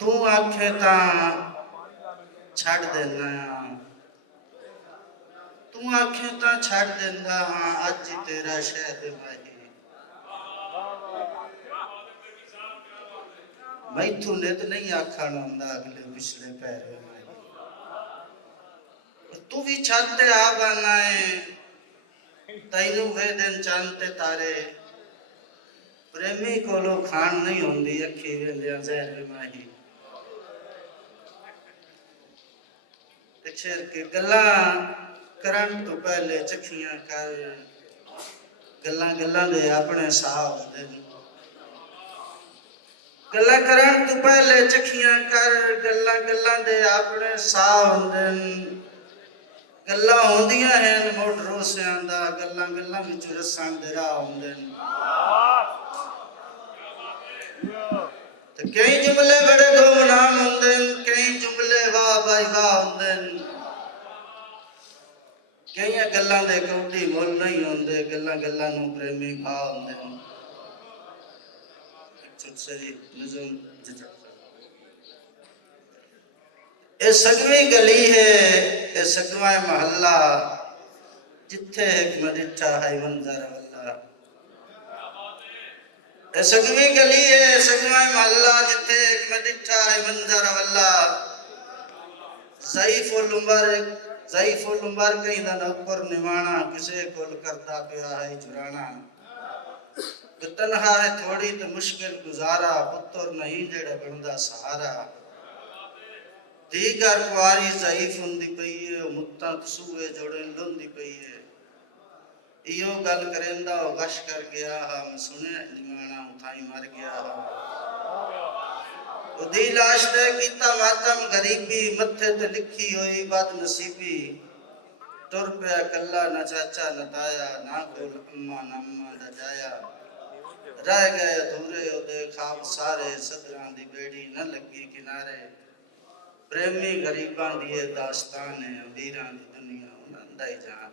तू आखे ता छड़ देना, तू आखे ता छड़ देंदा हाँ अज तेरा शहद माही। मैथू नित नहीं आखण आंदा अगले पिछले पैरे माही। तू भी छत ते आ बना है, तैनू वे दिन चंद ते तारे। प्रेमी कोलों खान नहीं होंदी अखी वेंदियां जहर माही। पिछर के गल्ला करन तो पहले चखियां कर, गल्ला गल्ला दे अपने साह होंदे न। गल्ला करन तो पहले चखियां कर, गल्ला गल्ला दे अपने साह होंदे न। गल्ला होंदियां हैं मुड़ रोसियां दा, गल्ला गल्ला विच रसां दे राह होंदे न। ते कई जुमले बड़े गुमनाम होंदे न, कई जुमले वाह भाई वाह होंदे न। कई गल्लां दे कौडी मुल नहीं होंदे, गल्लां गल्लां नूं प्रेमी भा होंदे न। ये सगवी गली है, ये सगवा महल्ला, जिथे एक मदिठा है मंजर वल्ला। ये सगवी गली है, सगवा महल्ला, जिथे एक मदिठा है मंजर वल्ला। ज़ईफ़ुल उमर कहीं दा नौकर निवाणा, किसे कोल करदा पिया है चुराना। तन्हा है थोड़ी तो मुश्किल गुजारा, पुत्र नहीं जेड़ा बनदा सहारा। धी घर कुआरी ज़ईफ़ हुंदी पई है, मुत्तां तसूए जोड़े लुंदी पई है। इहो गल करेंदा गश कर गया हा, मैं सुने निवाणा उठाई मर गया हा। उदी लाश ते कीता मातम गरीबी, मथे ते लिखी होई बदनसीबी। टुर पिया कल्ला न चाचा न ताया, ना कोल अम्मा न अम्मा दा जाया। रह गए अधूरे ओदे ख्वाब सारे, सदरां दी बेड़ी न लगी किनारे। प्रेमी गरीबां दी दास्तान है, अमीरां दी दुनिया उन्हां दा ही जान।